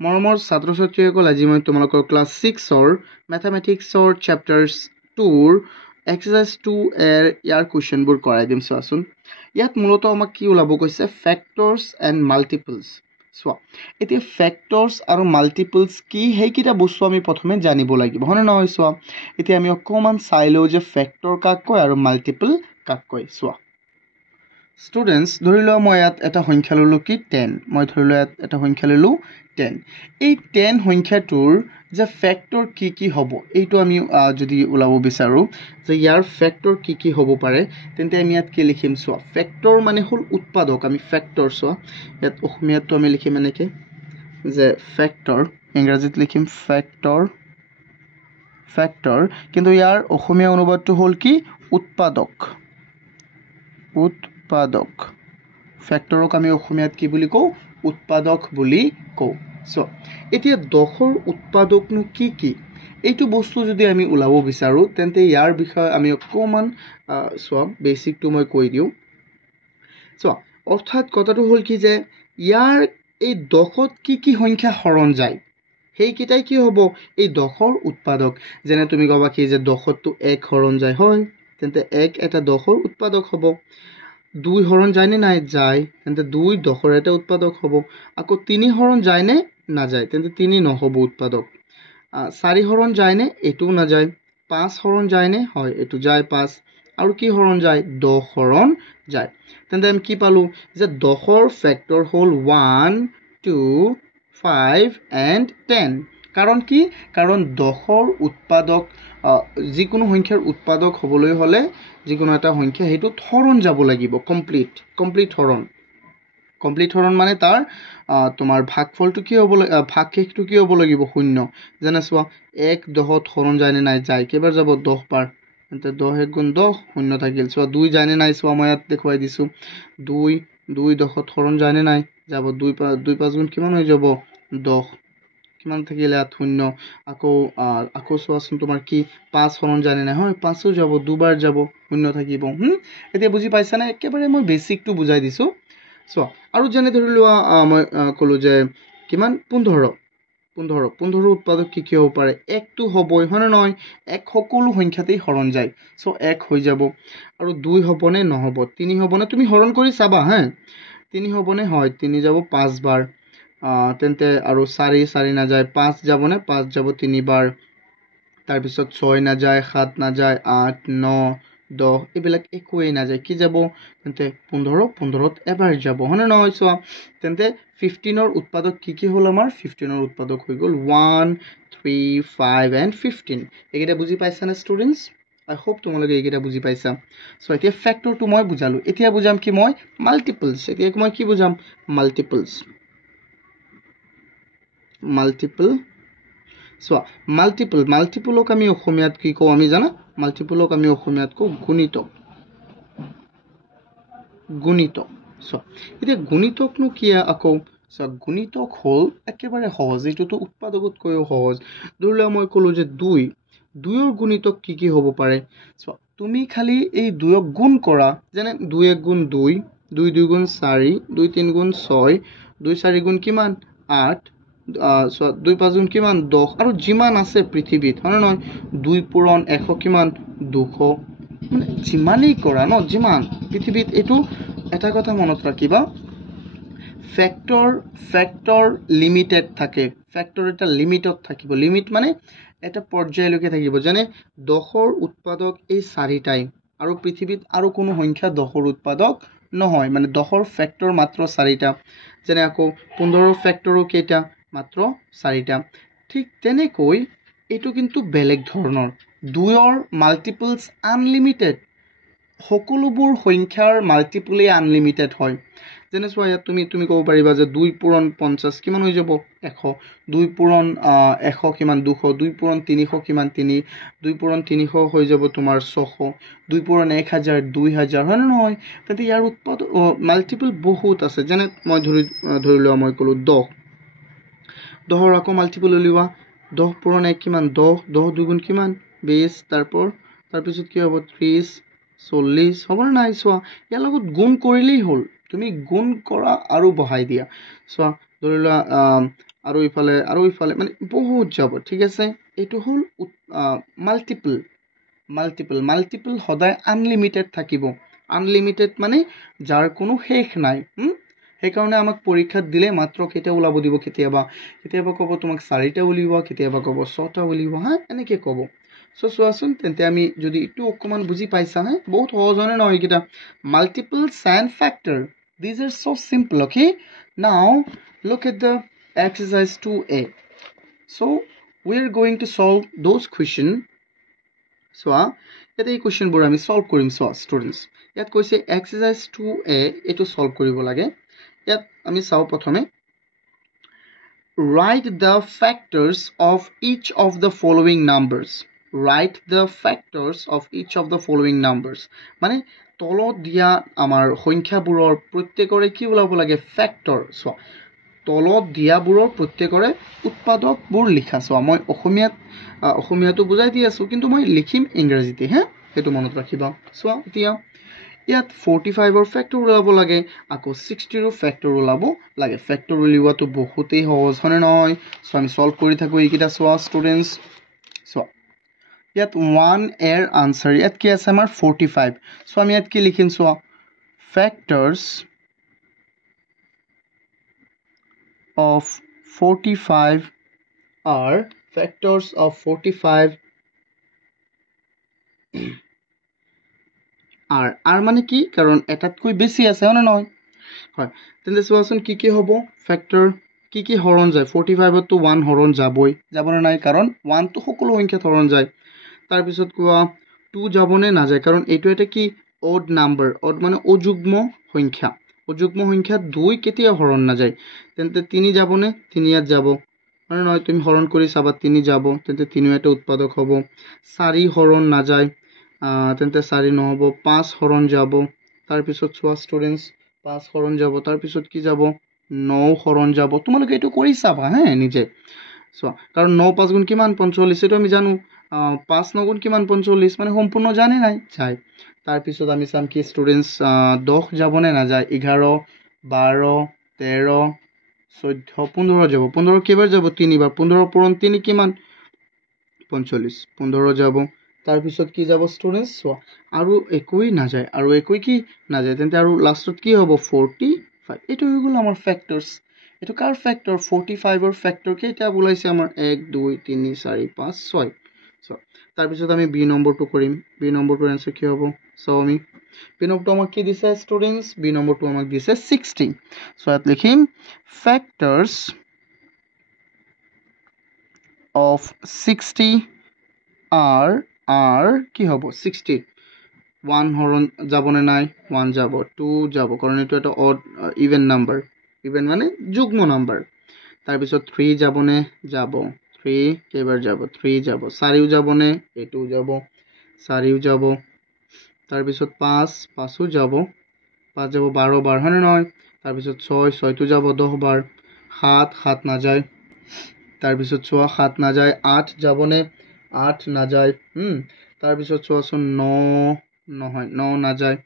মৰমৰ ছাত্ৰ ছাত্ৰীসকল, আজি মই তোমালোকৰ ক্লাছ 6ৰ মেথামেটিক্সৰ চেপ্টাৰ 2ৰ এক্সাৰচাইজ 2 এৰ ইয়াৰ কুৱেশ্যনবোৰ কৰাই দিম। চোৱাচোন, ইয়াত মূলতঃ আমাক কি ওলাব কৈছে, ফেক্টৰ্ছ এণ্ড মাল্টিপলছ। চোৱা, এতিয়া ফেক্টৰ্ছ আৰু মাল্টিপলছ কি সেইকেইটা বস্তু আমি প্ৰথমে জানিব লাগিব, হয়নে নহয়? চোৱা, এতিয়া আমি অকণমান চাই লওঁ যে ফেক্টৰ কাক কয় আৰু মাল্টিপল কাক কয়। চোৱা ষ্টুডেণ্টছ, ধৰি লোৱা মই ইয়াত এটা সংখ্যা ল'লোঁ কি 10। মই ধৰি লোৱা ইয়াত এটা সংখ্যা ল'লোঁ 10। এই 10 সংখ্যাটোৰ যে ফেক্টৰ কি কি হ'ব, এইটো আমি যদি ওলাব বিচাৰোঁ যে ইয়াৰ ফেক্টৰ কি কি হ'ব পাৰে, তেন্তে আমি ইয়াত কি লিখিম? চোৱা, ফেক্টৰ মানে হ'ল উৎপাদক। আমি ফেক্টৰ, চোৱা ইয়াত অসমীয়াটো আমি লিখিম এনেকৈ যে ফেক্টৰ, ইংৰাজীত লিখিম ফেক্টৰ, কিন্তু ইয়াৰ অসমীয়া অনুবাদটো হ'ল কি? উৎপাদক। ফেক্টৰক আমি অসমীয়াত কি বুলি কওঁ? উৎপাদক বুলি কওঁ। চ' এতিয়া 10ৰ উৎপাদকনো কি কি, এইটো বস্তু যদি আমি ওলাব বিচাৰোঁ, তেন্তে ইয়াৰ বিষয়ে আমি অকণমান চোৱা বেচিকটো মই কৈ দিওঁ। চোৱা, অৰ্থাৎ কথাটো হ'ল কি যে ইয়াৰ এই 10ত কি কি সংখ্যা হৰণ যায়, সেইকেইটাই কি হ'ব? এই 10ৰ উৎপাদক। যেনে তুমি ক'বা কি যে 10তটো 1 হৰণ যায়, হয়, তেন্তে 1 এটা 10ৰ উৎপাদক হ'ব। 2 হৰণ যায়নে নাই? যায়, তেন্তে 2 10ৰ এটা উৎপাদক হ'ব। আকৌ 3 হৰণ যায়নে? নাযায়, তেন্তে 3 নহ'ব উৎপাদক। 4 হৰণ যায়নে? এইটোও নাযায়। 5 হৰণ যায়নে? হয়, এইটো যায় 5। আৰু কি হৰণ যায়? 10 হৰণ যায়। তেন্তে আমি কি পালোঁ যে 10ৰ ফেক্টৰ হ'ল 1, 2, 5 and 10। কাৰণ কি? কাৰণ 10ৰ উৎপাদক, যিকোনো সংখ্যাৰ উৎপাদক হ'বলৈ হ'লে যিকোনো এটা সংখ্যা সেইটোত হৰণ যাব লাগিব। কমপ্লিট হৰণ মানে তাৰ তোমাৰ ভাগফলটো কি হ'ব, ভাগশেষটো কি হ'ব লাগিব? 0। যেনে চোৱা, 1 10ত হৰণ যায়নে নাই? যায়। কেইবাৰ যাব? 10 বাৰ। তেন্তে 10 1 গুণ 10, 0 থাকিল। চোৱা, 2 যায়নে নাই? চোৱা, মই ইয়াত দেখুৱাই দিছোঁ। 2 10ত হৰণ যায়নে নাই? যাব। 2 5 গুণ কিমান হৈ যাব? 10। কিমান থাকিলে? 0। আকৌ চোৱাচোন, তোমাৰ কি 5 হৰণ যায়নে নাই? হয়, 5ও যাব। 2 বাৰ যাব, 0 থাকিব। এতিয়া বুজি পাইছানে? একেবাৰে মই বেচিকটো বুজাই দিছোঁ। চোৱা, আৰু যেনে ধৰি লোৱা মই ক'লোঁ যে কিমান? 15 উৎপাদক কি কি হ'ব পাৰে? 1টো হ'বই, হয়নে নহয়? 1 সকলো সংখ্যাতেই হৰণ যায়। চ' 1 হৈ যাব। আৰু 2 হ'বনে? নহ'ব। 3 হ'বনে? তুমি হৰণ কৰি চাবা, 3 হ'বনে? হয়, 3 যাব 5 বাৰ। তেন্তে আৰু 4 নাযায়। 5 যাবনে? 5 যাব 3 বাৰ। তাৰপিছত 6 নাযায়, 7 নাযায়, 8 9 10 এইবিলাক একোৱেই নাযায়। কি যাব? তেন্তে 15ত এবাৰ যাব, হয়নে নহয়? চোৱা, তেন্তে 15ৰ উৎপাদক কি কি হ'ল? আমাৰ 15ৰ উৎপাদক হৈ গ'ল 1, 3, 5 and 15। এইকেইটা বুজি পাইছানে ষ্টুডেণ্টছ? আই হোপ তোমালোকে এইকেইটা বুজি পাইছা। চ' এতিয়া ফেক্টৰটো মই বুজালোঁ। এতিয়া বুজাম কি মই? মাল্টিপলছ। এতিয়া মই কি বুজাম? মাল্টিপল। চোৱা, মাল্টিপলক আমি অসমীয়াত কি কওঁ আমি জানা? মাল্টিপলক আমি অসমীয়াত কওঁ গুণিতক। চোৱা, এতিয়া গুণিতকনো কি? আকৌ চোৱা, গুণিতক হ'ল একেবাৰে সহজ, এইটোতো উৎপাদকতকৈও সহজ। ধৰি লোৱা মই ক'লোঁ যে 2ৰ গুণিতক কি কি হ'ব পাৰে? চোৱা, তুমি খালি এই 2ক গুণ কৰা। যেনে 2 1 গুণ 2, 2 2 গুণ 4, 2 3 গুণ 6, 2 4 গুণ কিমান? 8, চোৱা 2 5 গুণ কিমান? 10। আৰু যিমান আছে পৃথিৱীত, হয়নে নহয়? 2 পূৰণ 100 কিমান? 200। মানে যিমানেই কৰা ন, যিমান পৃথিৱীত, এইটো এটা কথা মনত ৰাখিবা, ফেক্টৰ লিমিটেড থাকে। ফেক্টৰ এটা লিমিটত থাকিব। লিমিট মানে এটা পৰ্যায়লৈকে থাকিব। যেনে 10ৰ উৎপাদক এই 4টাই, আৰু পৃথিৱীত আৰু কোনো সংখ্যা 10ৰ উৎপাদক নহয়। মানে 10ৰ ফেক্টৰ মাত্ৰ 4টা। যেনে আকৌ 15ৰ ফেক্টৰো কেইটা? মাত্ৰ 4টা। ঠিক তেনেকৈ এইটো কিন্তু বেলেগ ধৰণৰ। 2ৰ মাল্টিপলছ আনলিমিটেড। সকলোবোৰ সংখ্যাৰ মাল্টিপলেই আনলিমিটেড হয়। যেনে চোৱা, ইয়াত তুমি ক'ব পাৰিবা যে 2 পূৰণ 50 কিমান হৈ যাব? 100। 2 পূৰণ 100 কিমান? 200। 2 পূৰণ 300 কিমান? 3। 2 পূৰণ 300 হৈ যাব তোমাৰ 600। 2 পূৰণ 1000 2000, হয় নে নহয়? তেন্তে ইয়াৰ উৎপাদক মাল্টিপল বহুত আছে। যেনে মই ধৰি লোৱা মই ক'লোঁ 10ৰ আকৌ মাল্টিপল উলিওৱা। 10 পূৰণ 1 কিমান? 10। 10 দুগুণ কিমান? 20। তাৰপিছত কি হ'ব? 30 40, হ'বনে নাই? চোৱা, ইয়াৰ লগত গুণ কৰিলেই হ'ল। তুমি গুণ কৰা আৰু বঢ়াই দিয়া। চোৱা, ধৰি লোৱা আৰু ইফালে মানে বহুত যাব ঠিক আছে এইটো হ'ল মাল্টিপল সদায় আনলিমিটেড থাকিব আনলিমিটেড মানে যাৰ কোনো শেষ নাই সেইকাৰণে আমাক পৰীক্ষাত দিলে মাত্ৰ কেইটা ওলাব দিব কেতিয়াবা ক'ব তোমাক 4টা উলিয়াব কেতিয়াবা ক'ব 6টা উলিয়াব হা এনেকৈ ক'ব চোৱাচোন তেন্তে আমি যদি এইটো অকণমান বুজি পাইছা হা বহুত সহজ হয় নহয় এইকেইটা multiples and factor these are so simple okay now look at the exercise 2a so we are going to solve those questions চোৱা ইয়াতে এই কুৱেশ্যনবোৰ আমি সলভ কৰিম চোৱা ষ্টুডেণ্টছ ইয়াত কৈছে এক্সাৰচাইজ 2a এইটো সলভ কৰিব লাগে ইয়াত আমি চাওঁ প্ৰথমে write the factors of each of the following numbers write the factors of each of the following numbers মানে তলত দিয়া আমাৰ সংখ্যাবোৰৰ প্ৰত্যেকৰে কি ওলাব লাগে ফ্যাক্টৰ চোৱা তলত দিয়াবোৰৰ প্ৰত্যেকৰে উৎপাদকবোৰ লিখা চোৱা মই অসমীয়াটো বুজাই দি আছো কিন্তু মই লিখিম ইংৰাজীতে হে সেইটো মনত ৰাখিবা চোৱা এতিয়া ইয়াত 45ৰ ফ্যাক্টৰ ওলাব লাগে আকৌ 60ৰ ফ্যাক্টৰ ওলাব লাগে ফ্যাক্টৰ উলিওৱাটো বহুতেই সহজ হয় নহয় সো আমি সলভ কৰি থাকো এইকেইটা চোৱা ষ্টুডেণ্টছ চোৱা ইয়াত 1 এৰ আনসাৰ ইয়াত কি আছে আমাৰ 45 সো আমি ইয়াত কি লিখিম চোৱা ফ্যাক্টৰস of 45 are factors of 45 are মানে কি কাৰণ এটাতকৈ বেছি আছে হয় নহয় হয় তেন্তে চোৱাচোন কি হ'ব ফ্যাক্টৰ কি হৰণ যায় 45 তো 1 হৰণ যাবই যাবনে নাই কাৰণ 1 তো সকলো সংখ্যাত হৰণ যায় তাৰ পিছত কোৱা 2 যাবনে না যায় কাৰণ এইটো এটা কি odd number odd মানে অযুগ্ম সংখ্যা 2 কেতিয়া হৰণ না যায় তেন্তে 3 যাবনে 3 ইয়াত যাব মানে নহয় তুমি হৰণ কৰি চাবা 3 যাব তেন্তে 3 এটা উৎপাদক হ'ব 4 হৰণ না যায় তেন্তে 4 নহব 5 হৰণ যাব তাৰ পিছত চোৱা ষ্টুডেন্টস 5 হৰণ যাব তাৰ পিছত কি যাব 9 হৰণ যাব তোমালোকে এটো কৰি চাবা হে নিজে চোৱা কাৰণ 9 5 গুণ কিমান 45 এটো আমি জানো 5 9 গুণ কিমান 45 মানে সম্পূৰ্ণ জানে নাই চাই তাৰ পিছত আমি চাম কি ষ্টুডেন্টস 10 যাবনে না যায় 11 12 13 14 15 যাব 15 কেইবাৰ যাব 3 বাৰ 15 পূৰণ 3 কিমান 45 15 যাব তাৰ পিছত কি যাব ষ্টুডেন্টস চোৱা আৰু একোই না যায় আৰু একোই কি না যায় তেন্তে আৰু লাষ্টত কি হ'ব 45 এটো হৈ গ'ল আমাৰ ফ্যাক্টৰস এটো কাৰ ফ্যাক্টৰ 45 ৰ ফ্যাক্টৰ কেইটা ওলাইছে আমাৰ 1 2 3 4 5 6 সো তাৰ পিছত আমি বি নম্বৰটো কৰিম বি নম্বৰটোৰ আনসাৰ কি হ'ব সো আমি বি নম্বৰটো আমাক কি দিছে ষ্টুডেন্টস বি নম্বৰটো আমাক দিছে 60 সো ইয়াত লিখিম factors of 60 are কি হ'ব 60 1 হৰণ যাবনে নাই 1 যাব 2 যাব কাৰণ এটো এটা অড ইভেন নাম্বাৰ ইভেন মানে যুগ্ম নাম্বাৰ তাৰ পিছত 3 যাবনে যাব 3 কেইবাৰ যাব 3 যাব 4 যাবনে এটো যাব 4 যাব তাৰ পিছত 5 5ও যাব 5 যাব 12 বাৰ হয়নে নহয় তাৰ পিছত 6 6টো যাব 10 বাৰ 7 7 না যায় তাৰ পিছত চোৱা 7 না যায় 8 যাবনে 8 না যায় তাৰ পিছত চোৱাচোন 9 নহয় 9 না যায়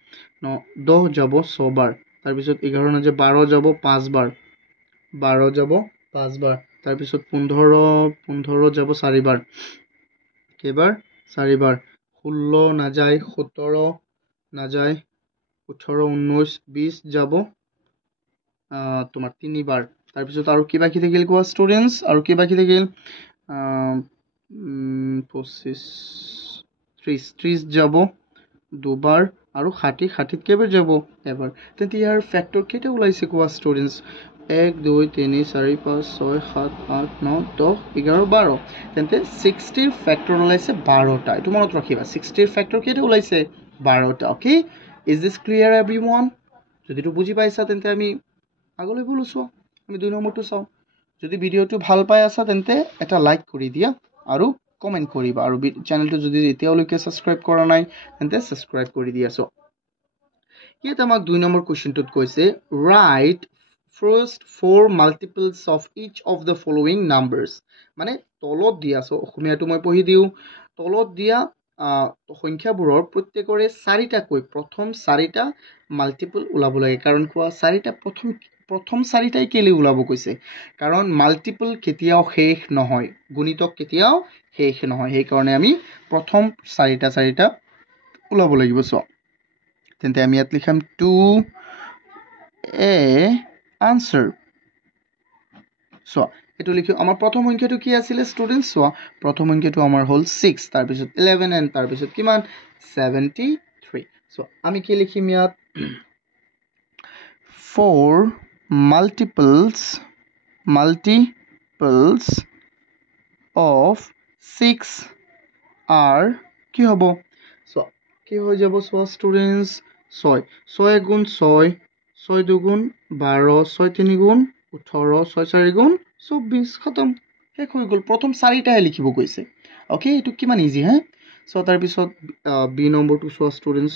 9 10 যাব 6 বাৰ তাৰ পিছত 11 না যায় 12 যাব 5 বাৰ 12 যাব 5 বাৰ তাৰ পিছত 15 যাব 4 বাৰ কেইবাৰ 4 বাৰ 16 না যায় 17 না যায় 18 19 20 যাব তোমাৰ 3 বাৰ তাৰ পিছত আৰু কি বাকি থাকিল কোৱা ষ্টুডেন্টস আৰু কি বাকি থাকিল 25 30 যাব দুবাৰ আৰু 60 কেইবাৰ যাব এবাৰ তেন্তে ইয়াৰ ফ্যাক্টৰ কেইটা ওলাইছে কোৱা ষ্টুডেন্টস 1 2 3 4 5 6 7 8 9 10 11 12 তেন্তে 60 ৰ ফ্যাক্টৰ ওলাইছে 12টা এটো মনত ৰাখিবা 60 ৰ ফ্যাক্টৰ কেইটা ওলাইছে 12টা okay is this clear everyone যদি তো বুজি পাইছা তেন্তে আমি আগলৈ বলছো আমি 2 নম্বৰটো চাও যদি ভিডিওটো ভাল পাই আছা তেন্তে এটা লাইক কৰি দিয়া আৰু কমেন্ট কৰিবা আৰু চ্যানেলটো যদি এতিয়ালৈকে সাবস্ক্ৰাইব কৰা নাই তেন্তে সাবস্ক্ৰাইব কৰি দিয়া সো ইয়াত আমাক 2 নম্বৰ কোৱেশ্চনটোত কৈছে write first 4 multiples of each of the following numbers মানে তলত দিয়া সো অসমীয়াটো মই পঢ়ি দিও তলত দিয়া সংখ্যাবোৰৰ প্ৰত্যেকৰে 4টা কৈ প্ৰথম 4টা মাল্টিপল ওলাব লাগে কাৰণ কোৱা 4টা প্ৰথম প্ৰথম চাৰিটাই কেলে ওলাব কৈছে কাৰণ মাল্টিপল কেতিয়াও শেষ নহয় গুণিতক কেতিয়াও শেষ নহয় সেইকাৰণে আমি প্ৰথম চাৰিটা ওলাব লাগিব চ তেন্তে আমি ইয়াত লিখাম 2a answer চ এটো লিখি আমাৰ প্ৰথম সংখ্যাটো কি আছিল ষ্টুডেন্টস চ প্ৰথম সংখ্যাটো আমাৰ হ'ল 6 তাৰ পিছত 11 এন্ড তাৰ পিছত কিমান 73 চ আমি কি লিখিম ইয়াত 4 multiples of 6 are কি হ'ব চ কি হৈ যাব চ ষ্টুডেন্টস 6 6 গুণ 6 6 দুগুণ 12 6 3 গুণ 18 6 4 গুণ 24 খতম শেষ হৈ গ'ল প্ৰথম চাৰিটাহে লিখিব কৈছে ওকে এটো কিমান ইজি হে চ তাৰ পিছত বি নম্বৰটো চ ষ্টুডেন্টস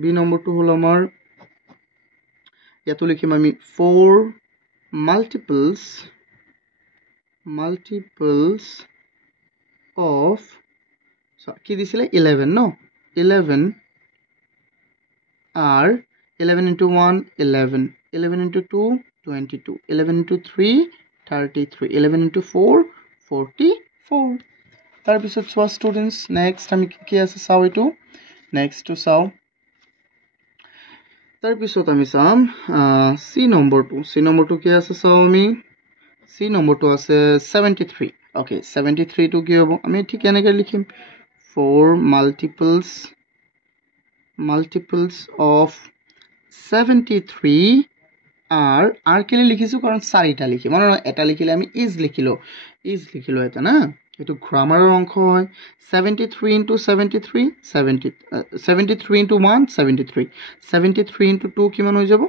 বি নম্বৰটো হ'ল আমাৰ ইয়াতো লিখিম আমি 4 multiples of so কি দিছিলে 11 no 11 are 11 into 1 11 11 into 2 22 11 into 3 33 11 into 4 44 তাৰ পিছত চোৱা ষ্টুডেন্টস নেক্সট আমি কি আছে চাও এটো নেক্সট টু চাও তাৰ পিছত আমি চাম সি নম্বৰটো কি আছে চাও আমি সি নম্বৰটো আছে 73 okay 73 টো কি হ'ব আমি ঠিক এনেকৈ লিখিম 4 multiples of 73 are কেলে লিখিছো কাৰণ চাৰিটা লিখি মানে এটা লিখিলে আমি ইজ লিখিলো এটা না এটো গ্ৰামাৰৰ অংশ হয় 73 into 73 73 into 1 73 73 into 2 কিমান হৈ যাব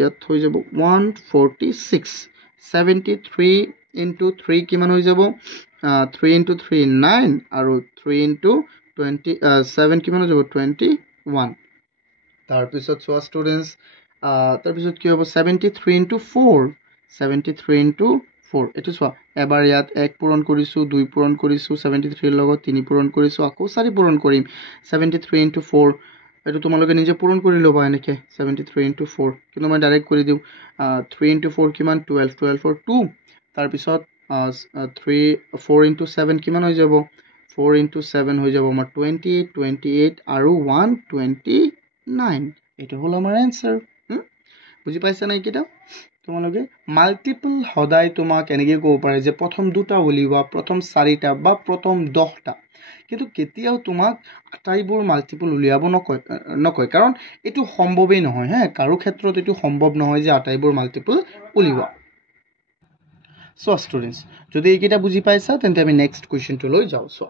ইয়াত হৈ যাব 146 73 into 3 কিমান হৈ যাব 3 into 3 9 আৰু 3 into 7 কিমান হৈ যাব 21 তাৰ পিছত চোৱা ষ্টুডেন্টস তাৰ পিছত কি হ'ব 73 into 4 73 into 4 এটো চোৱা এবাৰ ইয়াত 1 পূৰণ কৰিছো 2 পূৰণ কৰিছো 73 ৰ লগত 3 পূৰণ কৰিছো আকৌ 4 পূৰণ কৰিম 73 into 4 এটো তোমালোকে নিজে পূৰণ কৰি লবা এনেকে 73 into 4 কিন্তু মই ডাইৰেক্ট কৰি দিও 3 into 4 কিমান 12 12 for 2 তাৰ পিছত 4 into 7 কিমান হৈ যাব 4 into 7 হৈ যাব আমাৰ 28 আৰু 129 এটো হল আমাৰ आंसर বুজি পাইছা না কিটা তোমালোকে মাল্টিপল সদায় তোমাক এনেকৈ ক'ব পাৰে যে প্ৰথম দুটা উলিওৱা প্ৰথম চাৰিটা বা প্ৰথম 10টা কিন্তু কেতিয়াও তোমাক আটাইবোৰ মাল্টিপল উলিয়াব নকয় কাৰণ এটো সম্ভৱেই নহয় হে কাৰো ক্ষেত্ৰত এটো সম্ভৱ নহয় যে আটাইবোৰ মাল্টিপল উলিওৱা সো ষ্টুডেন্টস যদি এইকেইটা বুজি পাইছা তেন্তে আমি নেক্সট কোৱেশ্চনটো লৈ যাও সো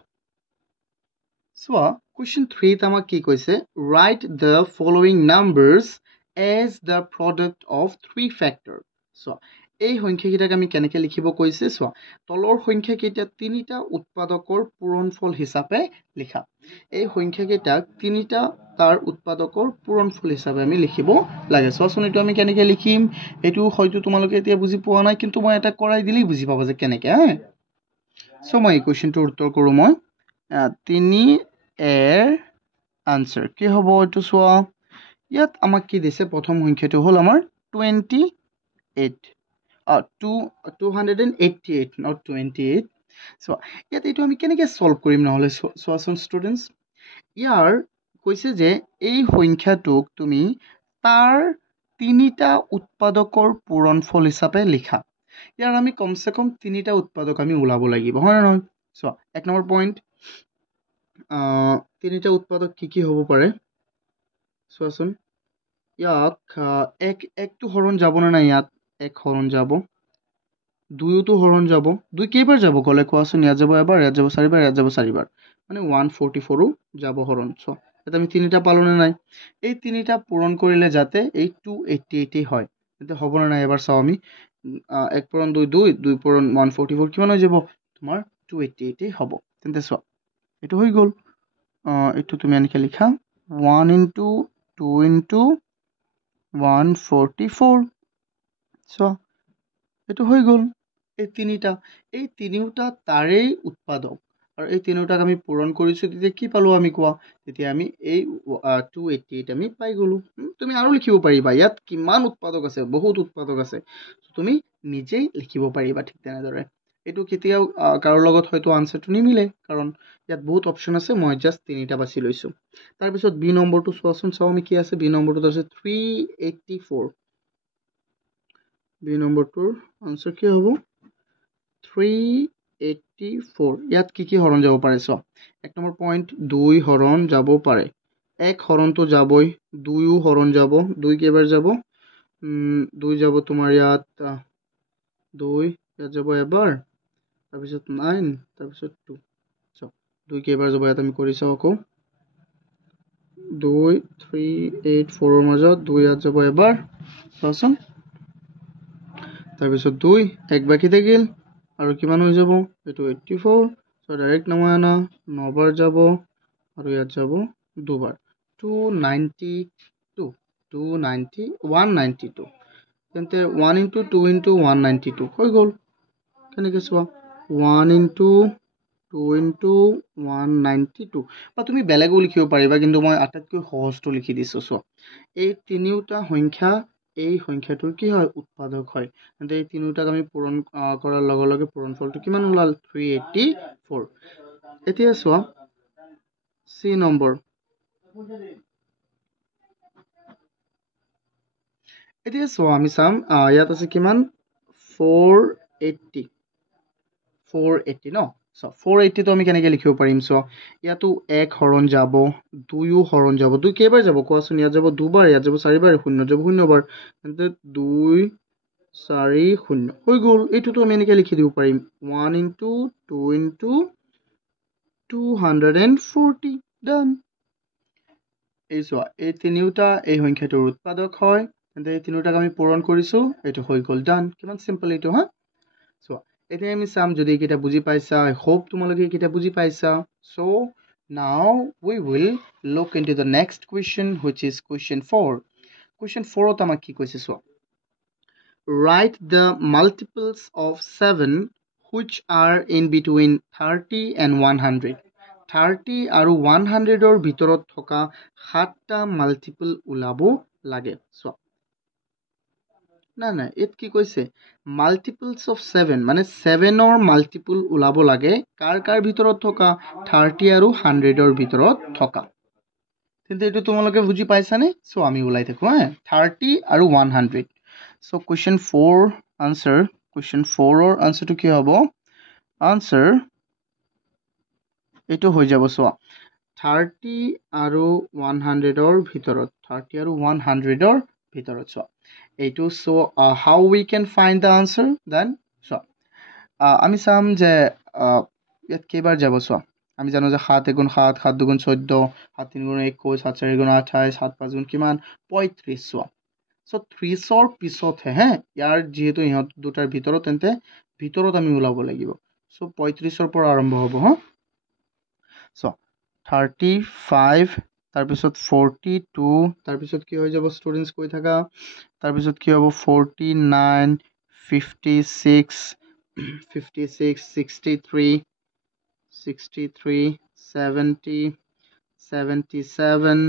question 3 ত আমাক কি কৈছে write the following numbers as the product of three factor so এই সংখ্যাকেইটাক আমি কেনেকৈ লিখিব কৈছে so তলৰ সংখ্যাকেইটা তিনিটা উৎপাদকৰ পূৰণফল হিচাপে লিখা এই সংখ্যাকেইটাক তিনিটা তাৰ উৎপাদকৰ পূৰণফল হিচাপে আমি লিখিব লাগে চোৱাচোন এটো আমি কেনেকৈ লিখিম এটো হয়তো তোমালোকে এতিয়া বুজি পোৱা নাই কিন্তু মই এটা কৰাই দিলেই বুজি পাবা যে কেনেকৈ so মই এই কোৱেশ্চনটোৰ উত্তৰ কৰো মই 3 এৰ answer কি হ'ব এটো চোৱা ইয়াত আমাক কি দিছে প্ৰথম সংখ্যাটো হ'ল আমাৰ 28 288 not 28 so ইয়াত এটো আমি কেনেকৈ সলভ কৰিম নহলে চোৱাচোন ষ্টুডেন্টস ইয়াৰ কৈছে যে এই সংখ্যাটোক তুমি তাৰ তিনিটা উৎপাদকৰ পূৰণফল হিচাপে লিখা ইয়াৰ আমি কমসে কম তিনিটা উৎপাদক আমি ওলাব লাগিব হয় না নহয় so এক নম্বৰ পইণ্ট তিনিটা উৎপাদক কি হ'ব পাৰে চোৱাচোন ইয়াক একটো হৰণ যাব না ইয়াত এক হৰণ যাব দুইটো হৰণ যাব দুই কেইবাৰ যাব কলে কোৱাচোন ইয়াত যাব এবাৰ ইয়াত যাব চাৰিবাৰ ইয়াত যাব চাৰিবাৰ মানে 144 যাব হৰণ চ এটা আমি তিনিটা পালো না নাই এই তিনিটা পূৰণ কৰিলে যাতে এই 288 হয় এটা হ'ব না নাই এবাৰ চাও আমি 1 পূৰণ 2 2 পূৰণ 144 কিমান হৈ যাব তোমাৰ 288 হ'ব তেন্তে চ এটো হৈ গল এটো তুমি এনেকৈ লিখা 1 into 2 into 144 so এটো হৈ গল এই তিনিটা তাৰেই উৎপাদক আৰু এই তিনিটাক আমি পূৰণ কৰিছোঁ তেতিয়া কি পালোঁ আমি কোৱা তেতিয়া আমি এই 288 আমি পাই গ'লোঁ তুমি আৰু লিখিব পাৰিবা ইয়াত কিমান উৎপাদক আছে বহুত উৎপাদক আছে তুমি নিজেই লিখিব পাৰিবা ঠিক তেনেদৰে এইটো কেতিয়াও কাৰো লগত হয়তো আনসাৰটো নিমিলে কাৰণ ইয়াত বহুত অপশ্যন আছে মই জাষ্ট তিনিটা বাছি লৈছোঁ তাৰপিছত বি নম্বৰটো চোৱাচোন চাওঁ আমি কি আছে বি নম্বৰটোত আছে 384 বি নম্বৰটোৰ আনসাৰ কি হ'ব 384 ইয়াত কি হৰণ যাব পাৰে চোৱা এক নম্বৰ পইণ্ট 2 হৰণ যাব পাৰে 1 হৰণটো যাবই 2ও হৰণ যাব 2 কেইবাৰ যাব 2 যাব তোমাৰ ইয়াত 2 ইয়াত যাব এবাৰ তাৰপিছত 9 তাৰপিছত 2 চোৱা 2 কেইবাৰ যাব ইয়াত আমি কৰি চাওঁ আকৌ 2 384 ৰ মাজত 2 ইয়াত যাব এবাৰ চোৱাচোন তাৰপিছত 2 এক বাকি থাকিল আৰু কিমান হৈ যাব এইটো 84 সো ডাইৰেক্ট নমাই আনা 9 বাৰ যাব আৰু ইয়াত যাব দুবাৰ 292 192 তেন্তে 1 into 2 into 192 হৈ গ'ল কেনেকৈ চোৱা 1 into 2 into 192 বা তুমি বেলেগো লিখিব পাৰিবা কিন্তু মই আটাইতকৈ সহজটো লিখি দিছোঁ চোৱা এই তিনিওটা সংখ্যা এই সংখ্যাটোৰ কি হয় উৎপাদক হয় তেন্তে এই তিনিওটাক আমি পূৰণ কৰাৰ লগে লগে পূৰণফলটো কিমান ওলাল 384 এতিয়া চোৱা সি নম্বৰ এতিয়া চোৱা আমি চাম ইয়াত আছে কিমান 480 ন সো 480 তো আমি কেনেকৈ লিখিব পাৰিম চোৱা ইয়াতো 1 হৰণ যাব 2ও হৰণ যাব 2 কেইবাৰ যাব কোৱাচোন ইয়াত যাব দুবাৰ ইয়াত যাব 4 বাৰ 0 যাব 0 বাৰ তেন্তে 2 4 0 হৈ গ'ল এইটোতো আমি এনেকৈ লিখি দিব পাৰিম 1 into 2 into 240 ডান এই চোৱা এই তিনিওটা এই সংখ্যাটোৰ উৎপাদক হয় তেন্তে এই তিনিওটাক আমি পূৰণ কৰিছোঁ এইটো হৈ গ'ল ডান কিমান চিম্পল এইটো হা চোৱা এতিয়া আমি চাম যদি এইকেইটা বুজি পাইছা আই হোপ তোমালোকে এইকেইটা বুজি পাইছা so now we will look into the next question which is question 4 ত আমাক কি কৈছে চোৱা write the multiples of 7 which are in between 30 and 100 30 আৰু 100ৰ ভিতৰত থকা 7টা মাল্টিপল ওলাব লাগে চোৱা নাই এত কি কৈছে মাল্টিপলস অফ 7 মানে 7ৰ মাল্টিপল ওলাব লাগে কাৰ ভিতৰত থকা 30 আৰু 100ৰ ভিতৰত থকা তেন্তে এইটো তোমালোকে বুজি পাইছানে সো আমি ওলাই থাকো 30 আৰু 100 সো কোৱেশ্চন 4 আনসাৰ কোৱেশ্চন 4ৰ আনসাৰটো কি হ'ব আনসাৰ এইটো হৈ যাব চোৱা 30 আৰু 100ৰ ভিতৰত 30 আৰু 100ৰ ভিতৰত চোৱা এইটো so how we can find the answer then so আমি চাম যে ইয়াত কেইবাৰ যাব চোৱা আমি জানো যে 7 গুণ 7 7 দুগুণ 14 7 3 গুণ 21 7 4 গুণ 28 7 5 গুণ কিমান 35 চোৱা so 30ৰ পিছতহে ইয়াৰ যেহেতু ইহঁত দুটাৰ ভিতৰত তেন্তে ভিতৰত আমি ওলাব লাগিব so 35ৰ পৰা আৰম্ভ হ'ব so 35 তাৰপিছত 42 তাৰপিছত কি হৈ যাব ষ্টুডেন্টস কৈ থাকা তাৰপিছত কি হ'ব 49 56 56 63 63 70 77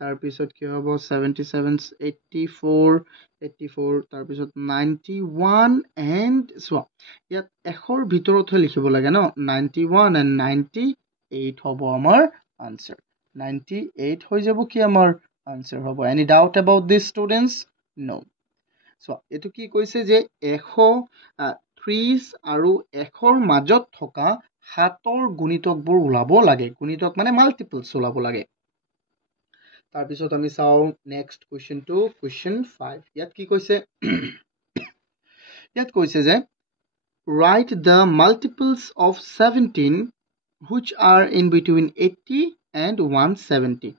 তাৰপিছত কি হ'ব 77 84 84 তাৰপিছত 91 and চোৱা ইয়াত এশৰ ভিতৰতহে লিখিব লাগে ন 91 and 98 হ'ব আমাৰ আনসাৰ 98 হৈ যাব কি আমাৰ আনসাৰ হ'ব any doubt about this students no so এটো কি কৈছে যে 130 আৰু 100ৰ মাজত থকা 7ৰ গুণিতকবোৰ ওলাব লাগে গুণিতক মানে মাল্টিপলস ওলাব লাগে তাৰপিছত আমি চাও নেক্সট কোৱেশ্চনটো কোৱেশ্চন 5 ইয়াত কি কৈছে ইয়াত কৈছে যে write the multiples of 17 which are in between 80 and 170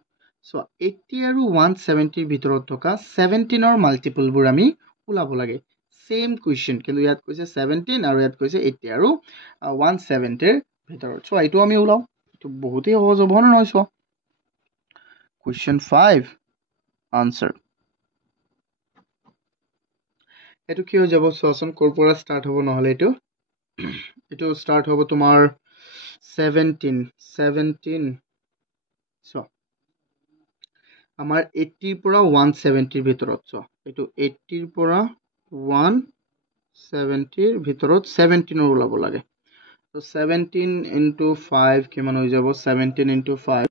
so 80 আৰু 170 ৰ ভিতৰত থকা 17ৰ মাল্টিপলবোৰ আমি ওলাব লাগে সেম কোৱেশ্চন কিন্তু ইয়াত কৈছে 17 আৰু ইয়াত কৈছে 80 আৰু 170 ৰ ভিতৰত so এইটো আমি ওলাও এইটো বহুতই সহজ হ'ব নহয় so question 5 answer এটো কি হৈ যাব চোৱাচোন কৰ পৰা ষ্টাৰ্ট হ'ব নহলে এটো ষ্টাৰ্ট হ'ব তোমাৰ 17 so আমাৰ 80 ৰ পৰা 170 ৰ ভিতৰত so এটো 80 ৰ পৰা 170 ৰ ভিতৰত 17 ৰ ওলাব লাগে so 17 into 5 কিমান হৈ যাব 17 into 5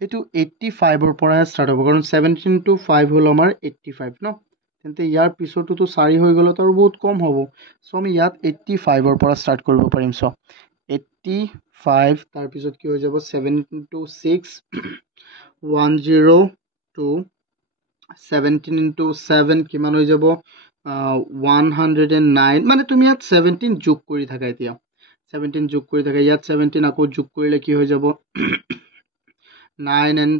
এটো 85 ৰ পৰা স্টাৰ্ট হ'ব কাৰণ 17 into 5 হল আমাৰ 85 ন তেন্তে ইয়াৰ পিছৰটো তো 4 হৈ গ'ল তাৰ বহুত কম হ'ব so আমি ইয়াত 85 ৰ পৰা স্টাৰ্ট কৰিব পাৰিম so 85 তাৰ পিছত কি হৈ যাব 7 into 6 102 17 into 7 কিমান হৈ যাব 109 মানে তুমি ইয়াত 17 যোগ কৰি থাকা এতিয়া 17 যোগ কৰি থাকা ইয়াত 17 আকৌ যোগ কৰিলে কি হৈ যাব 9 and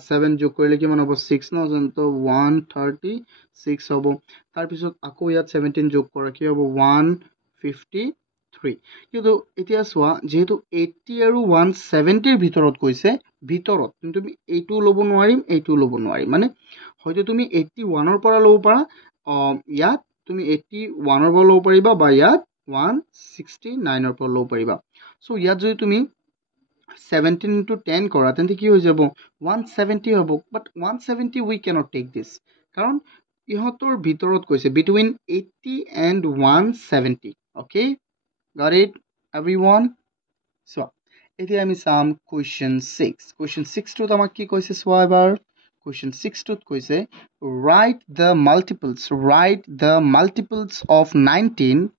7 যোগ কৰিলে কিমান হ'ব 6 ন তো 136 হ'ব তাৰ পিছত আকৌ ইয়াত 17 যোগ কৰা কি হ'ব 153 কিন্তু এতিয়া চোৱা যেহেতু 80 আৰু 170 ৰ ভিতৰত কৈছে ভিতৰত কিন্তু তুমি এইটো ল'ব নোৱাৰিম এইটো ল'ব নোৱাৰিম মানে হয়তো তুমি 81 ৰ পৰা ল'ব পাৰা ইয়াত তুমি 81 ৰ পৰা ল'ব পাৰিবা বা ইয়াত 169 ৰ পৰা ল'ব পাৰিবা সো ইয়াত যদি তুমি 17 into 10 কৰা তেন্তে কি হৈ যাব 170 হ'ব but 170 we cannot take this কাৰণ ইহতৰ ভিতৰত কৈছে between 80 and 170 okay got it everyone so এতিয়া আমি চাম question 6 question 6 টোত আমাক কি কৈছে চোৱা এবাৰ question 6 টোত কৈছে write the multiples of 19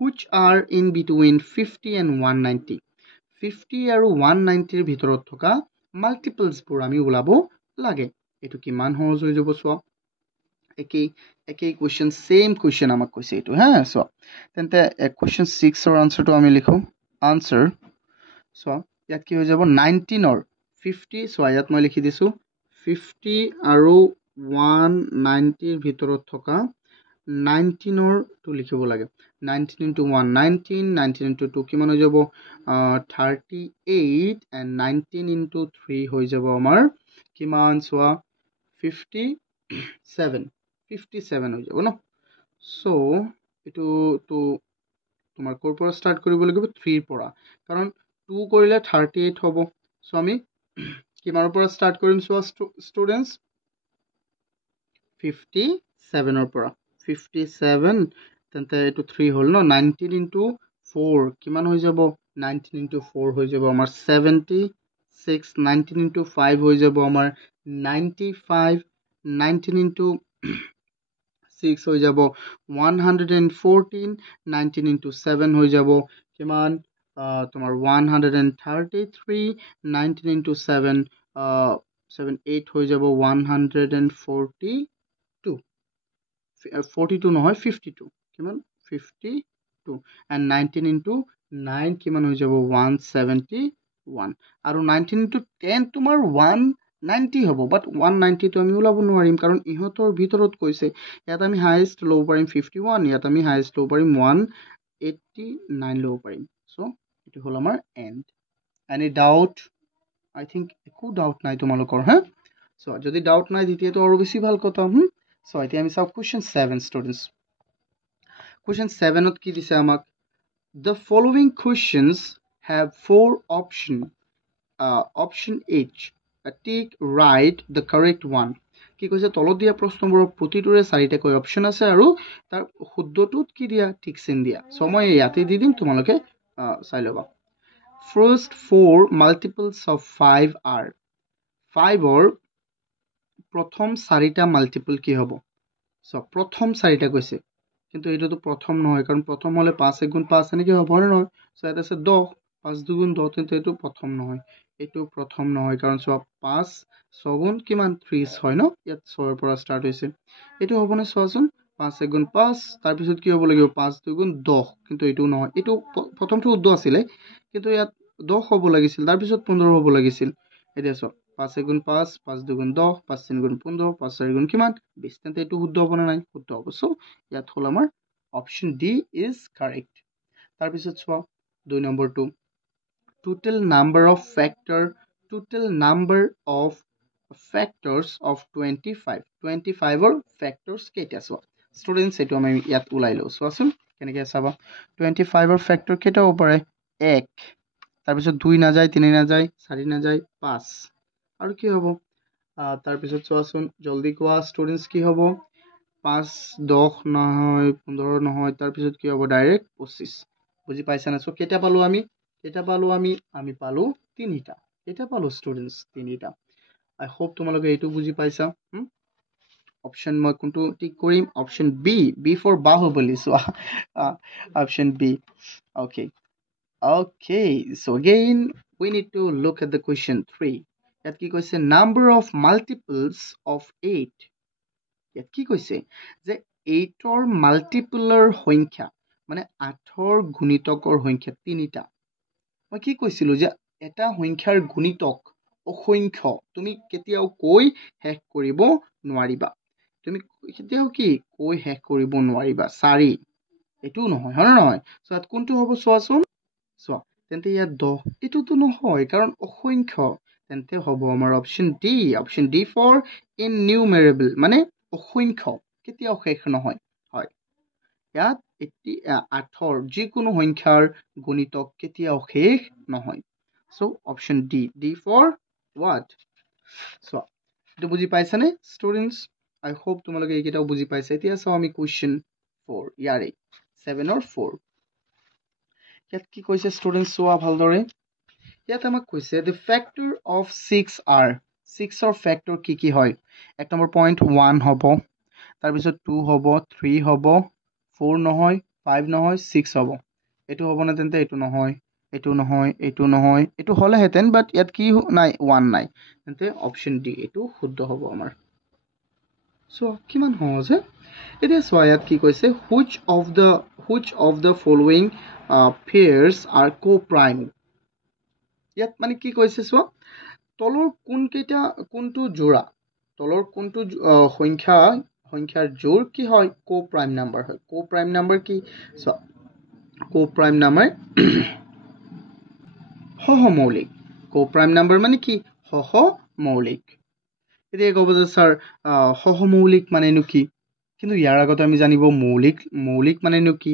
which are in between 50 and 190 50 আৰু 190 ৰ ভিতৰত থকা মাল্টিপলস বোৰ আমি উলাব লাগে এটো কিমান সহজ হৈ যাব সো একেই কোৱেশ্চন সেম কোৱেশ্চন আমাক কৈছে এটো হা সো তেন্তে কোৱেশ্চন 6 ৰ আনসাৰটো আমি লিখো আনসাৰ সো ইয়াত কি হৈ যাব 19 ৰ 50 সো ইয়াত মই লিখি দিছো 50 আৰু 190 ৰ ভিতৰত থকা 19 ৰ টু লিখিব লাগে 19 into 1 19 19 into 2 কিমান হৈ যাব 38 and 19 into 3 হৈ যাব আমাৰ কিমান সোয়া 57 হৈ যাব ন সো এটো তো তোমাৰ কোৰ পৰা স্টাৰ্ট কৰিব লাগিব 3 ৰ পৰা কাৰণ 2 কৰিলে 38 হ'ব সো আমি কিমানৰ পৰা স্টাৰ্ট কৰিম সো ষ্টুডেন্টস 57 ৰ পৰা 57 তেন্তে এটো 3 হল ন 19 into 4 কিমান হৈ যাব 19 into 4 হৈ যাব আমাৰ 76 19 into 5 হৈ যাব আমাৰ 95 19 into 6 হৈ যাব 114 19 into 7 হৈ যাব কিমান তোমাৰ 133 19 into 7 7 8 হৈ যাব 142 42 নহয় 52 কিমান 52 and 19 into 9 কিমান হৈ যাব 171 আৰু 19 into 10 তোমাৰ 190 হ'ব but 190 তো আমি উলাব নোৱাৰিম কাৰণ ইহতৰ ভিতৰত কৈছে ইয়াত আমি হাইয়েস্ট লব পাৰিম 51 ইয়াত আমি হাইয়েস্ট লব পাৰিম 189 লব পাৰিম সো এটো হল আমাৰ and any doubt I think একো ডাউট নাই তোমালোকৰ হা সো যদি ডাউট নাই দিতিয়াতো আৰু বেছি ভাল কথা সো এতিয়া আমি চাও question 7 students question 7 ত কি দিছে আমাক the following questions have four option each tick write the correct one কি কৈছে তলত দিয়া প্ৰশ্নবোৰৰ প্ৰতিটোৰে চাৰিটা কৈ অপচন আছে আৰু তাৰ শুদ্ধটোত কি দিয়া ঠিক চিন দিয়া সো মই ইয়াতে দি দিম তোমালোকে চাই লবা first four multiples of 5 are 5 or প্ৰথম চাৰিটা মাল্টিপল কি হ'ব সো প্ৰথম চাৰিটা কৈছে কিন্তু এটো তো প্ৰথম নহয় কাৰণ প্ৰথম হলে 5 গুণ 5 এনেকে হ'ব না নহয় সো এটা আছে 10 5 2 গুণ 10 তেন্তে এটো প্ৰথম নহয় এটো প্ৰথম নহয় কাৰণ সো 5 6 গুণ কিমান 30 হয় ন ইয়াত 6 ৰ পৰা স্টাৰ্ট হৈছে এটো হ'বনে সোৱাচোন 5 গুণ 5 তাৰ পিছত কি হ'ব লাগিব 5 2 গুণ 10 কিন্তু এটো নহয় এটো প্ৰথমটো 10 আছিল কিন্তু ইয়াত 10 হ'ব লাগিছিল তাৰ পিছত 15 হ'ব লাগিছিল এতিয়া সো 5 গুণ 5 5 2 গুণ 10 5 3 গুণ 15 5 4 গুণ কিমান 20 তেন্তে এটো শুদ্ধ হ'ব না নাই শুদ্ধ হ'ব সো ইয়াত হল আমাৰ অপচন ডি ইজ কাৰেক্ট তাৰ পিছত চোৱা 2 নম্বৰটো total number of factors of 25 25 or factors কেইটা চোৱা স্টুডেন্টস এটো আমি ইয়াত উলাই লও চোৱাচোন কেনেকৈ চাবা 25 ৰ ফ্যাক্টৰ কেইটা হ'ব পাৰে 1 তাৰপিছত 2 নাযায় 3 নাযায় 4 নাযায় 5 আৰু কি হ'ব তাৰপিছত চোৱাচোন জলদি কোৱা ষ্টুডেণ্টছ কি হ'ব 5 10 নহয় 15 নহয় তাৰপিছত কি হ'ব ডাইৰেক্ট 25 বুজি পাইছা না সো কেটা পালো আমি পালো 3টা কেটা পালো ষ্টুডেণ্টছ 3টা আই হোপ তোমালোকে এইটো বুজি পাইছা অপশন মই কোনটো টিক কৰিম option B for Baahubali so option B okay so again we need to look at the question 3 ইয়াত কি কৈছে number of multiples of 8 ইয়াত কি কৈছে যে 8 ৰ মাল্টিপলৰ সংখ্যা মানে 8 ৰ গুণিতকৰ সংখ্যা 3টা মই কি কৈছিলো যে এটা সংখ্যাৰ গুণিতক অসংখ্য তুমি কেতিয়াও কৈ শেষ কৰিব নোৱাৰিবা তুমি কেতিয়াও কি কৈ শেষ কৰিব নোৱাৰিবা 4 এটো নহয় হয় নহয় সো ইয়াত কোনটো হ'ব চোৱাচোন চোৱা তেন্তে ইয়াত 10 এটোতো নহয় কাৰণ অসংখ্য তেন্তে হ'ব আমাৰ অপশন ডি ফৰ ইননিউমেৰেবল মানে অসংখ্য কেতিয়াও শেষ নহয় হয় ইয়াত 8ৰ যিকোনো সংখ্যাৰ গুণিতক কেতিয়াও শেষ নহয় so option D for what so এটো বুজি পাইছানে ষ্টুডেণ্টছ আই হোপ তোমালোকে এইকেইটাও বুজি পাইছা এতিয়া চাও আমি কোৱেশ্চন 4 ইয়াৰে 7 or 4 ইয়াত কি কৈছে ষ্টুডেণ্টছ চোৱা ভালদৰে ইয়াত আমাক কৈছে the factor of 6 are 6 ৰ ফ্যাক্টৰ কি হয় এক নম্বৰ পইণ্ট 1 হ'ব তাৰপিছত 2 হ'ব 3 হ'ব 4 নহয় 5 নহয় 6 হ'ব এটো হ'ব না তেন্তে এটো নহয় এটো হলে হেতেন বাট ইয়াত কি নাই 1 নাই তেন্তে অপশন ডি এটো শুদ্ধ হ'ব আমাৰ সো কিমান সহজ এতিয়া চোৱা ইয়াত কি কৈছে which of the following pairs are co-prime ইয়াত মানে কি কৈছে চোৱা তলৰ কোনটো জোড়া তলৰ কোনটো সংখ্যাৰ জোড় কি হয় co-prime number হয় co-prime number কি চোৱা co-prime number সহমৌলিক co-prime number মানে কি সহমৌলিক এতিয়া ক'ব যে স্যাৰ সহমৌলিক মানেনো কি কিন্তু ইয়াৰ আগতে আমি জানিব মৌলিক মানেনো কি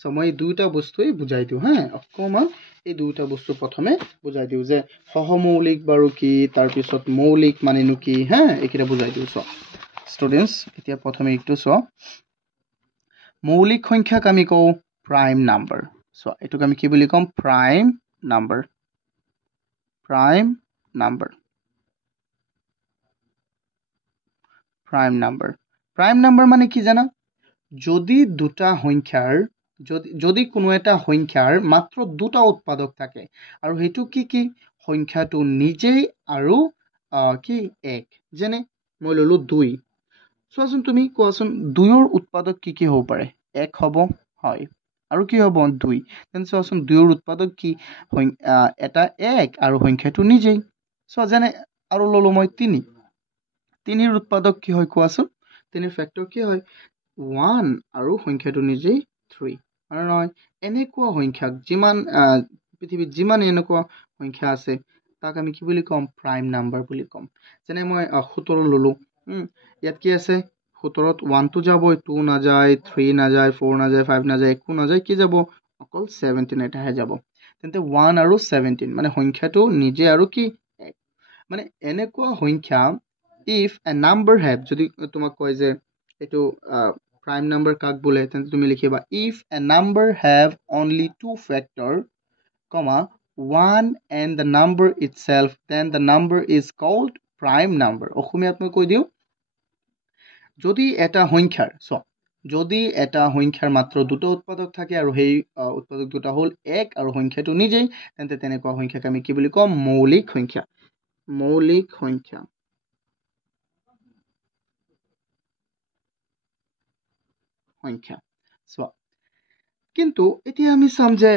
সো মই দুটা বস্তুই বুজাই দিও অকমান এই দুটা বস্তু প্ৰথমে বুজাই দিও যে সহমৌলিক বাৰু কি তাৰ পিছত মৌলিক মানেনো কি এইকেইটা বুজাই দিও সো ষ্টুডেণ্টছ এতিয়া প্ৰথমে একটু সো মৌলিক সংখ্যাক আমি কও প্ৰাইম নাম্বাৰ সো এটোক আমি কি বুলি কম প্ৰাইম নাম্বাৰ প্ৰাইম নাম্বাৰ মানে কি জানা যদি দুটা সংখ্যাৰ যদি কোনো এটা সংখ্যাৰ মাত্ৰ দুটা উৎপাদক থাকে আৰু হেতু কি সংখ্যাটো নিজেই আৰু কি এক যেনে মই ললো 2 চোৱাচোন তুমি কোৱাচোন 2 ৰ উৎপাদক কি হ'ব পাৰে 1 হ'ব হয় আৰু কি হ'ব 2 তেন্তে চোৱাচোন 2 ৰ উৎপাদক কি এটা 1 আৰু সংখ্যাটো নিজেই সো যেনে আৰু ললো মই 3 ৰ উৎপাদক কি হয় কোৱাচোন 3 ৰ ফ্যাক্টৰ কি হয় 1 আৰু সংখ্যাটো নিজেই 3 আৰু নহয় এনেকুৱা সংখ্যাক যিমান পৃথিৱীত যিমান এনেকুৱা সংখ্যা আছে তাক আমি কি বুলি কম প্ৰাইম নাম্বাৰ বুলি কম যেনে মই 17 ললো ইয়াত কি আছে 17ত 1 টো যাব 2 নাযায় 3 নাযায় 4 নাযায় 5 নাযায় একো নাযায় কি যাব অকল 17 এটাহে যাব তেন্তে 1 আৰু 17 মানে সংখ্যাটো নিজে আৰু কি এক মানে এনেকুৱা সংখ্যা if a number have যদি তোমাক কয় যে এটো প্ৰাইম নাম্বাৰ কাক বোলে তেন্তে তুমি লিখিবা if a number have only two factor comma 1 and the number itself then the number is called prime number অসমীয়াত মই কৈ দিও যদি এটা সংখ্যাৰ মাত্ৰ দুটা উৎপাদক থাকে আৰু সেই উৎপাদক দুটা হল 1 আৰু সংখ্যাটো নিজেই তেন্তে তেনেকুৱা সংখ্যাক আমি কি বুলি কম মৌলিক সংখ্যা কিন্তু এতিয়া আমি চাম যে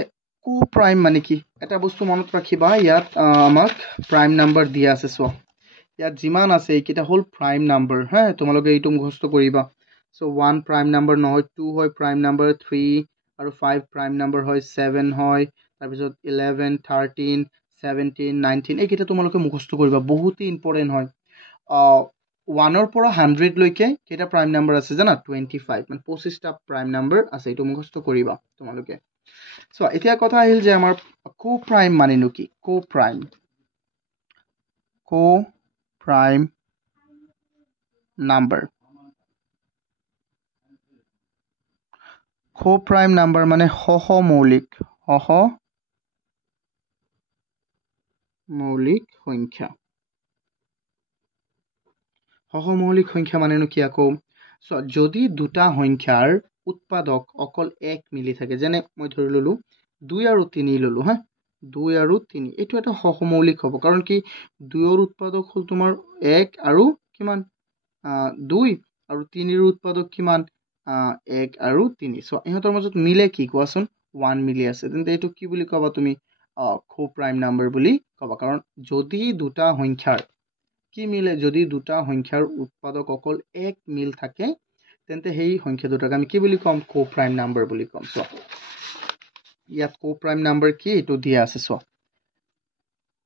co-prime মানে কি এটা বস্তু মনত ৰাখিবা ইয়াত আমাক প্ৰাইম নাম্বাৰ দিয়া আছে চোৱা ইয়াত যিমান আছে এইকেইটা হল প্ৰাইম নাম্বাৰ তোমালোকে এইটো মুখস্থ কৰিবা সো 1 প্ৰাইম নাম্বাৰ নহয় 2 হয় প্ৰাইম নাম্বাৰ 3 আৰু 5 প্ৰাইম নাম্বাৰ হয় 7 হয় তাৰপিছত 11 13 17 19 এইকেইটা তোমালোকে মুখস্থ কৰিবা বহুতই ইম্পৰ্টেন্ট হয় 1 ৰ পৰা 100 লৈকে কেইটা প্ৰাইম নাম্বাৰ আছে জানা 25 মানে 25টা প্ৰাইম নাম্বাৰ আছে এইটো মুখস্থ কৰিবা তোমালোকে সো এতিয়া কথা আহিল যে আমাৰ কো প্ৰাইম মানেনো কি কো প্ৰাইম নাম্বাৰ কো প্ৰাইম নাম্বাৰ মানে সহমৌলিক সংখ্যা সহমৌলিক সংখ্যা মানেনো কি আকৌ যদি দুটা সংখ্যাৰ উৎপাদক অকল এক মিলি থাকে যেনে মই ধৰি ললো 2 আৰু 3 ললো হা 2 আৰু 3 এইটো এটা সহমৌলিক হ'ব কাৰণ কি 2ৰ উৎপাদক হ'ল তোমাৰ 1 আৰু কিমান 2 আৰু 3ৰ উৎপাদক কিমান 1 আৰু 3 সো ইহঁতৰ মাজত মিলে কি কোৱাচোন 1 মিলি আছে তেন্তে এইটো কি বুলি কবা তুমি কো প্ৰাইম নাম্বাৰ বুলি কবা কাৰণ যদি দুটা সংখ্যাৰ কি মিলে যদি দুটা সংখ্যাৰ উৎপাদক অকল এক মিল থাকে তেন্তে সেই সংখ্যা দুটাক আমি কি বুলি কম কো প্ৰাইম নাম্বাৰ বুলি কম সো ইয়াত কো প্ৰাইম নাম্বাৰ কি এটো দিয়া আছে so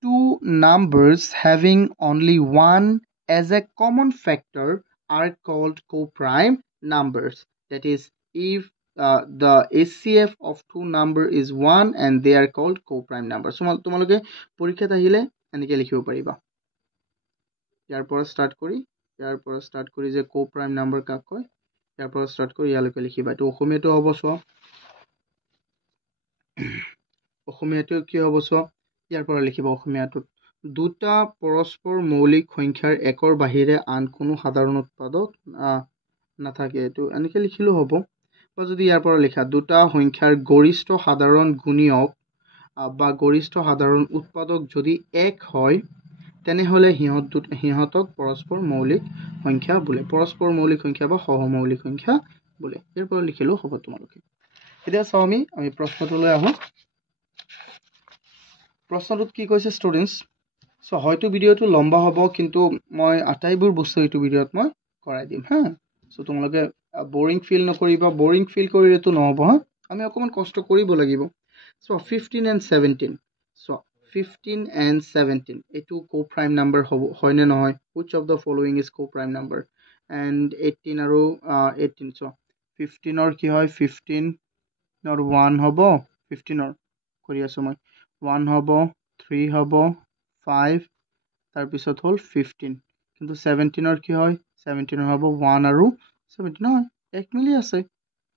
two numbers having only one as a common factor are called co-prime numbers. That is, if the HCF of two number is 1 and they are called co-prime numbers. So, তোমালোকে পৰীক্ষাত আহিলে এনেকৈ লিখিব পাৰিবা ইয়াৰ পৰা ষ্টাৰ্ট কৰি যে co-prime number কাক কয় ইয়াৰ পৰা ষ্টাৰ্ট কৰি ইয়ালৈকে লিখিবা এইটো অসমীয়াটো হ'ব চোৱা অসমীয়াটো কি হ'ব চোৱা ইয়াৰ পৰা লিখিবা অসমীয়াটোত দুটা পৰস্পৰ মৌলিক সংখ্যাৰ একৰ বাহিৰে আন কোনো সাধাৰণ উৎপাদক নাথাকে এইটো এনেকৈ লিখিলেও হ'ব বা যদি ইয়াৰ পৰা লিখা দুটা সংখ্যাৰ গৰিষ্ঠ সাধাৰণ গুণিয়ক বা গৰিষ্ঠ সাধাৰণ উৎপাদক যদি এক হয় তেনেহলে সিহঁতক পৰস্পৰ মৌলিক সংখ্যা বোলে পৰস্পৰ মৌলিক সংখ্যা বা সহমৌলিক সংখ্যা বোলে ইয়াৰ পৰা লিখিলেও হ'ব তোমালোকে এতিয়া চাও আমি প্ৰশ্নটোলৈ আহো প্ৰশ্নটোত কি কৈছে ষ্টুডেন্টস সো হয়তো ভিডিওটো লম্বা হ'ব কিন্তু মই আটাইবোৰ বস্তু এইটো ভিডিওত মই কৰাই দিম হা সো তোমালোকে বোৰিং ফিল নকৰিবা বোৰিং ফিল কৰিলেতো নহব হা আমি অকমান কষ্ট কৰিব লাগিব সো 15 and 17 সো 15 and 17 এইটো co-prime number হয় নে নহয় which of the following is co-prime number and 18 আৰু 18 সো 15 ৰ কি হয় 15 ৰ 1 হ'ব 15 ৰ কৰি আছো মই 1 হ'ব 3 হ'ব 5 তাৰ পিছত হ'ল 15 কিন্তু 17 ৰ কি হয় 17 ৰ হ'ব 1 আৰু 17 নহয় এক মিলি আছে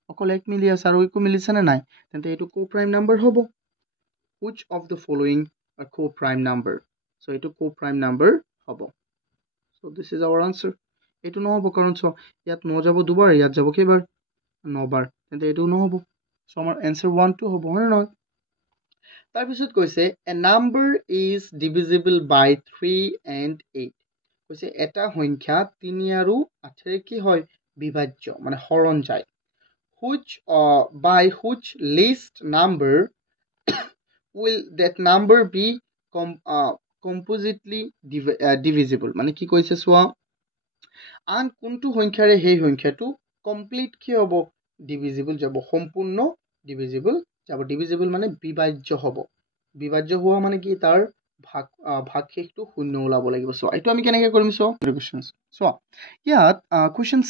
অকল এক মিলি আছে আৰু একো মিলিছে নে নাই তেন্তে এইটো co-prime number হ'ব which of the following are co-prime number so এইটো co-prime number হ'ব so this is our answer এইটো নহ'ব কাৰণ so ইয়াত ন যাব দুবাৰ ইয়াত যাব কেইবাৰ নবাৰ তেন্তে এইটো নহ'ব so আমাৰ answer 1 2 হ'ব হয় নহয় তাৰপিছত কৈছে a number is divisible by 3 and 8 কৈছে এটা সংখ্যা 3 আৰু 8 ৰে কি হয় বিভাজ্য মানে হৰণ যায় which by which least number will that number be compositely divisible মানে কি কৈছে চোৱা আন কোনটো সংখ্যাৰে সেই সংখ্যাটো কমপ্লিট কি হ'ব ডিভিজিবল যাব সম্পূৰ্ণ ডিভিজিবল যাব ডিভিজিবল মানে বিভাজ্য হ'ব বিভাজ্য হোৱা মানে কি তাৰ ভাগশেষটো শূন্য ওলাব লাগিব সো এইটো আমি কেনেকৈ কৰিম সো কোৱেশ্চনছ সো ইয়াত কোৱেশ্চন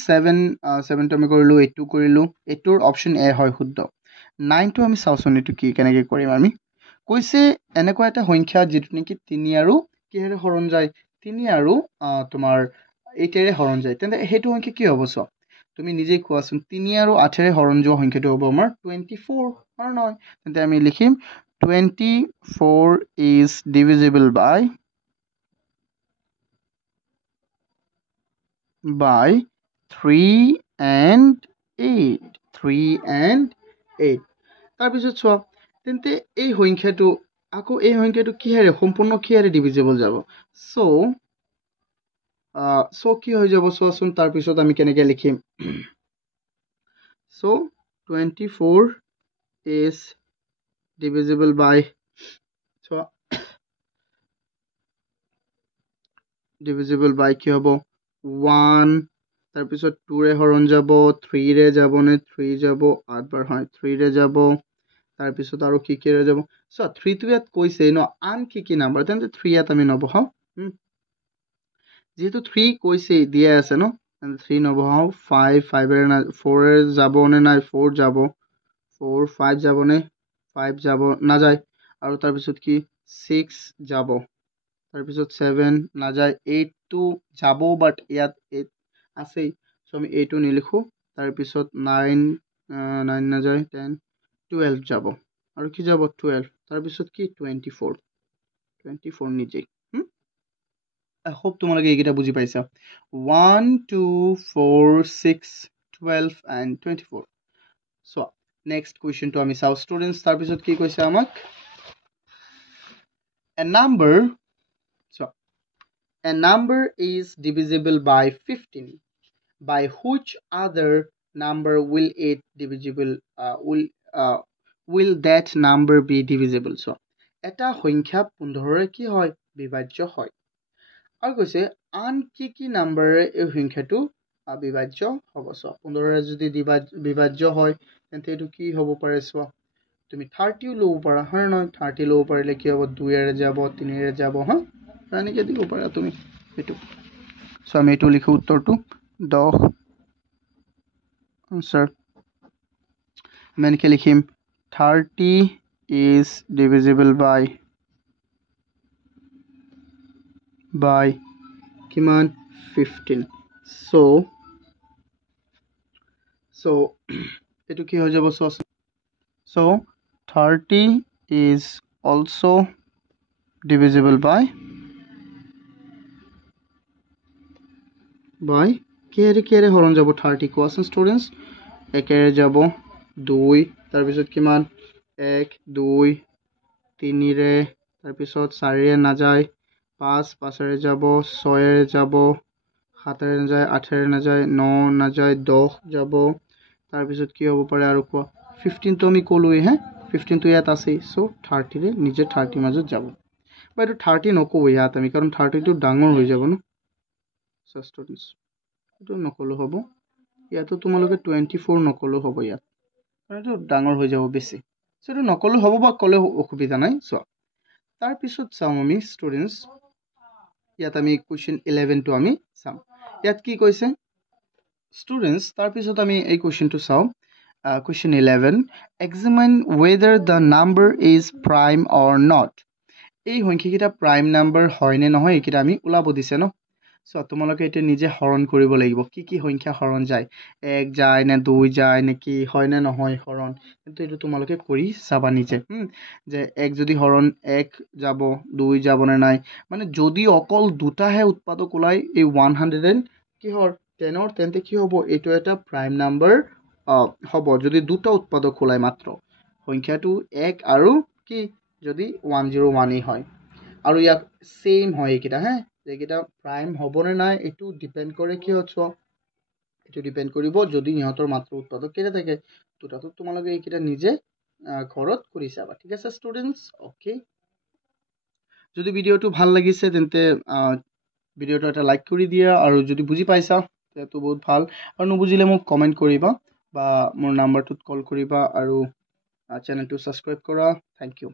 7 টো আমি কৰিলো 8 কৰিলো 8 ৰ অপচন এ হয় শুদ্ধ 9 টো আমি চাওচোন এইটো কি কেনেকৈ কৰিম আমি কৈছে এনেকুৱা এটা সংখ্যা যেটো নেকি 3 আৰু কিহেৰে হৰণ যায় 3 আৰু তোমাৰ 8 ৰে হৰণ যায় তেন্তে হেতু সংখ্যা কি হ'ব সো তুমি নিজে কোৱাচোন 3 আৰু 8 ৰে হৰণ যোৱা সংখ্যাটো হ'ব আমাৰ 24 আৰু নহয় তেন্তে আমি লিখিম 24 is divisible by 3 and 8 তাৰপিছত চোৱা তেন্তে এই সংখ্যাটো আকৌ এই সংখ্যাটো কিহেৰে সম্পূৰ্ণ কিহেৰে ডিভিজিবল যাব সো কি হৈ যাব চোৱাচোন তাৰপিছত আমি কেনেকৈ লিখিম সো 24 is divisible by কি হ'ব 1 তাৰপিছত 2 ৰে হৰণ যাব 3 ৰে যাব নে 3 যাব 8 বাৰ হয় 3 ৰে যাব তাৰপিছত আৰু কি ৰে যাব সো 3 টো ইয়াত কৈছে ন আন কি নাম্বাৰ তেন্তে 3 ইয়াত আমি নবহাও যেহেতু 3 কৈছে দিয়া আছে ন 3 নবহাও 5 ৰে 4 ৰে যাব নে নাই 4 যাব 4 5 যাব নে 5 যাব নাযায় আৰু তাৰপিছত কি 6 যাব তাৰপিছত 7 নাযায় 8 টো যাব বাট ইয়াত 8 আছেই সো আমি 8 টো নিলিখো তাৰপিছত 9 নাযায় 10 12 যাব আৰু কি যাব 12 তাৰপিছত কি 24 নিজে I hope তোমালোকে এইকেইটা বুজি পাইছা 1 2 4 6 12 and 24 so next question to আমি চাও students তাৰপিছত কি কৈছে আমাক a number is divisible by 15 by which other number will it divisible will that number be divisible so এটা সংখ্যা 15 কি হয় বিভাজ্য হয় আৰু কৈছে আন কি নাম্বাৰে এই সংখ্যাটো বিভাজ্য হ'ব সো 15 যদি বিভাজ্য হয় তেন্তে এটো কি হ'ব পাৰে সো তুমি 30 লব পাৰা হয় না 30 লব পাৰিলে কি হ'ব 2 এৰে যাব 3 এৰে যাব হা এনেকৈ দিব পাৰা তুমি এটো সো আমি এটো লিখো উত্তৰটো 10 আনসার আমি এনেকৈ লিখিম 30 is divisible by কিমান 15 so এটো কি হৈ যাব so 30 is also divisible by কেৰে হৰণ যাব 30 কোৱাচোন স্টুডেন্টস একেৰে যাব 2 তাৰপিছত কিমান 1 2 3 ৰে তাৰপিছত 4 ৰে নাযায় 5 ৰে যাব 6 ৰে যাব 7 ৰে নাযায় 8 ৰে নাযায় 9 নাযায় 10 যাব তাৰপিছত কি হ'ব পাৰে আৰু কোৱা 15 তো আমি কলোই হে 15 তো ইয়াত আছে সো 30 ৰে নিজে 30 মাজত যাব বা এটো 30 নকও ইয়াত আমি কাৰণ 30 টো ডাঙৰ হৈ যাব ন সো স্টুডেন্টস এটো নকলো হ'ব ইয়াতো তোমালোকে 24 নকলো হ'ব ইয়াত কাৰণ এটো ডাঙৰ হৈ যাব বেছি সো এটো নকলো হ'ব বা কলে অসুবিধা নাই সো তাৰ পিছত চাম আমি স্টুডেন্টস ইয়াত আমি কোৱেশ্চন 11 টো আমি চাম ইয়াত কি কৈছে স্টুডেন্টস তাৰ পিছত আমি এই কোৱেশ্চনটো চাও question 11 examine whether the number is prime or not এই সংখ্যাকিটা prime number হয় নে নহয় একিটা আমি উলাব দিছে ন সো তোমালোকে এটা নিজে হৰণ কৰিব লাগিব কি সংখ্যা হৰণ যায় 1 যায় নে 2 যায় নে কি হয় নে নহয় হৰণ কিন্তু এটো তোমালোকে কৰি চাবা নিজে যে 1 যদি হৰণ 1 যাব 2 যাব না নাই মানে যদি অকল দুটাহে উৎপাদক ওলাই এই 100 কি হৰ 10 ৰ তেন্তে কি হ'ব এটো এটা prime number হ'ব যদি দুটা উৎপাদক ওলাই মাত্ৰ সংখ্যাটো 1 আৰু কি যদি 101 হয় আৰু ইয়াক সেম হয় একিটা হে যেকিটা প্ৰাইম হবনে নাই এটো ডিপেন্ড কৰে কি হচ্ছে এটো ডিপেন্ড কৰিব যদি ইহতৰ মাত্ৰ উৎপাদক কেটা থাকে দুটাটো তোমালোকে একিটা নিজে ঘৰত কৰি চাবা ঠিক আছে স্টুডেন্টস ওকে যদি ভিডিওটো ভাল লাগিছে তেন্তে ভিডিওটো এটা লাইক কৰি দিয়া আৰু যদি বুজি পাইছা তেতো বহুত ভাল আৰু নুবুজিলে মোক কমেন্ট কৰিবা বা মোৰ নাম্বাৰটোত কল কৰিবা আৰু চেনেলটো সাবস্ক্ৰাইব কৰা থ্যাংক ইউ